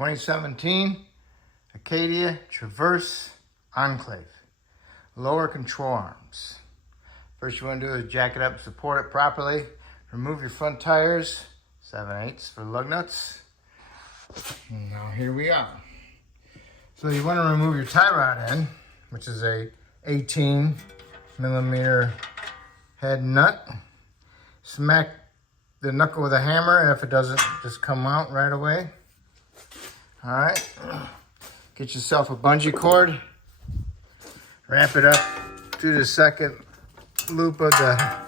2017 Acadia Traverse Enclave. Lower control arms. First you want to do is jack it up, support it properly. Remove your front tires, 7/8 for lug nuts. And now here we are. So you want to remove your tie rod end, which is a 18mm head nut. Smack the knuckle with a hammer. If it doesn't just come out right away. All right, get yourself a bungee cord. Wrap it up to the second loop of the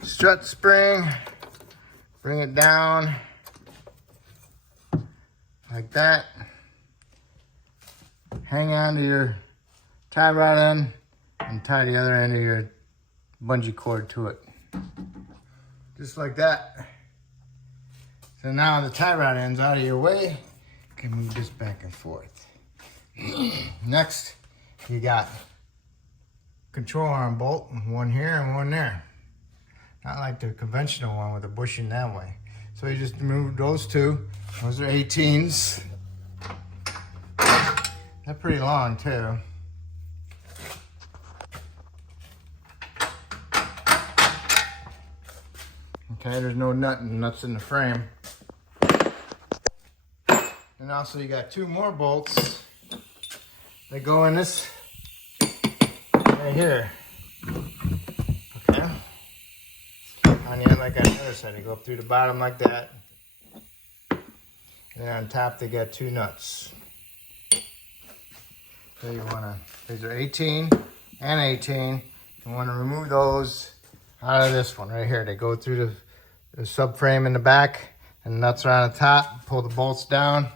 strut spring. Bring it down like that. Hang on to your tie rod end and tie the other end of your bungee cord to it. Just like that. So now the tie rod end's out of your way. You can move this back and forth. Next, you got control arm bolt, one here and one there. Not like the conventional one with a bushing that way. So you just remove those two. Those are 18s. They're pretty long too. Okay, there's no nuts in the frame. And also you got two more bolts that go in this right here. Okay. Like on the other side, they go up through the bottom like that. And then on top they got two nuts. So you wanna, these are 18 and 18. You wanna remove those out of this one right here. They go through the subframe in the back and the nuts are on the top. Pull the bolts down.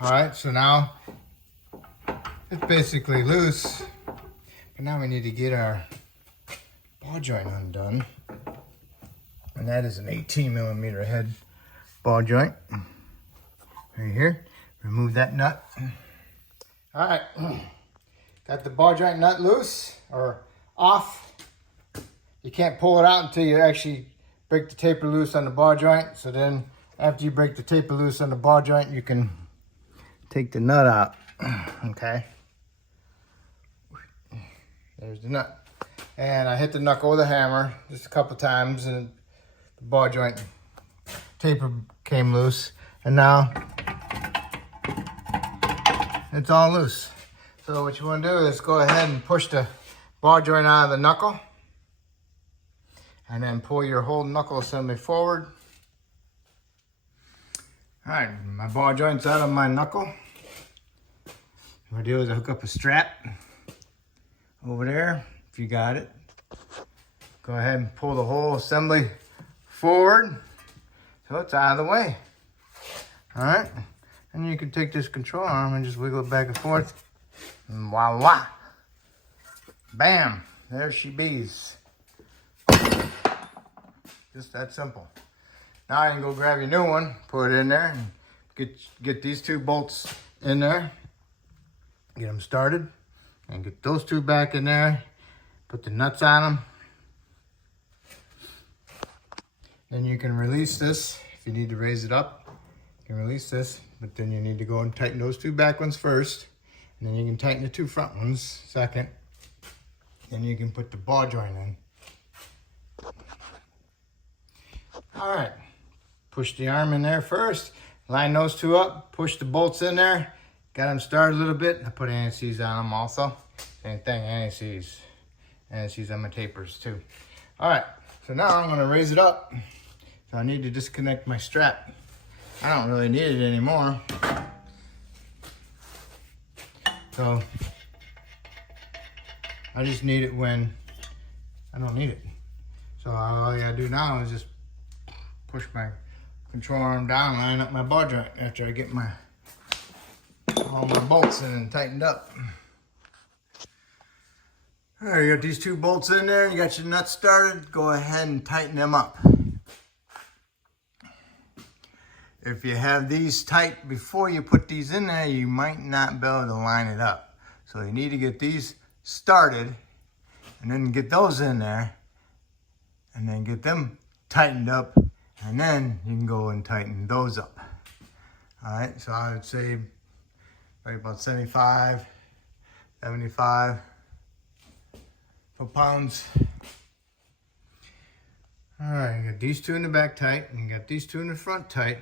All right, so now it's basically loose, but now we need to get our ball joint undone. And that is an 18mm head ball joint. Right here, remove that nut. All right, got the ball joint nut loose or off. You can't pull it out until you actually break the taper loose on the ball joint. So then after you break the taper loose on the ball joint, you can take the nut out. Okay. There's the nut. And I hit the knuckle with a hammer just a couple times and the ball joint taper came loose. And now it's all loose. So what you want to do is go ahead and push the ball joint out of the knuckle. And then pull your whole knuckle assembly forward. All right, my ball joint's out of my knuckle. What I do is I hook up a strap over there, if you got it. Go ahead and pull the whole assembly forward so it's out of the way. All right, and you can take this control arm and just wiggle it back and forth. And voila, bam, there she bees. Just that simple. Now you can go grab your new one, put it in there, and get these two bolts in there. Get them started, and get those two back in there. Put the nuts on them. Then you can release this. If you need to raise it up, you can release this. But then you need to go and tighten those two back ones first. And then you can tighten the two front ones second. Then you can put the ball joint in. All right, push the arm in there first, line those two up, push the bolts in there, got them started a little bit. I put anti-seize on them also. Same thing, anti-seize. Anti-seize on my tapers too. All right, so now I'm gonna raise it up. So I need to disconnect my strap. I don't really need it anymore. So I just need it when I don't need it. So all I gotta do now is just push my control arm down, line up my ball joint after I get all my bolts in and tightened up. All right, you got these two bolts in there, you got your nuts started, go ahead and tighten them up. If you have these tight before you put these in there, you might not be able to line it up. So you need to get these started and then get those in there and then get them tightened up. And then you can go and tighten those up. All right, so I would say right about 75, 75 foot-pounds. All right, you got these two in the back tight, and you got these two in the front tight.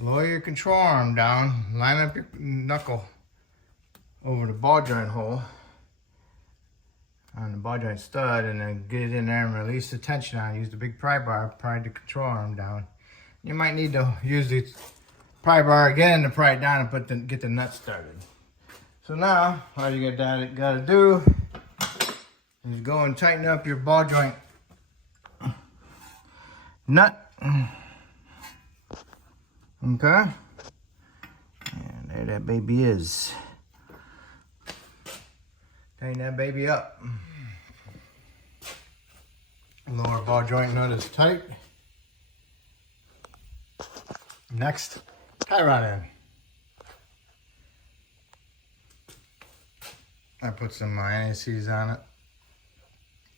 Lower your control arm down, line up your knuckle over the ball joint hole on the ball joint stud, and then get it in there and release the tension on. Use the big pry bar, pry the control arm down. You might need to use the pry bar again to pry it down and get the nut started. So now, all you gotta do is go and tighten up your ball joint nut. Okay, and there that baby is. Tighten that baby up. Lower ball joint nut is tight. Next, tie rod in. I put some anti-seize on it.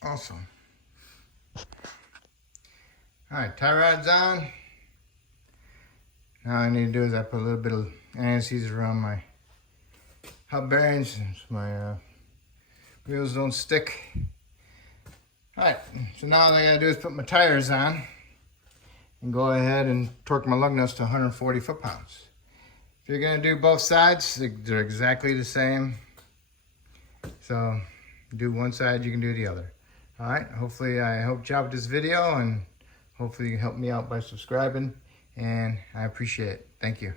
Awesome. All right, tie rod's on. Now all I need to do is I put a little bit of anti-seize around my hub bearings so my wheels don't stick. All right, so now all I gotta do is put my tires on and go ahead and torque my lug nuts to 140 foot-pounds. If you're gonna do both sides, they're exactly the same. So do one side, you can do the other. All right, hopefully I helped you out with this video, and hopefully you can help me out by subscribing, and I appreciate it. Thank you.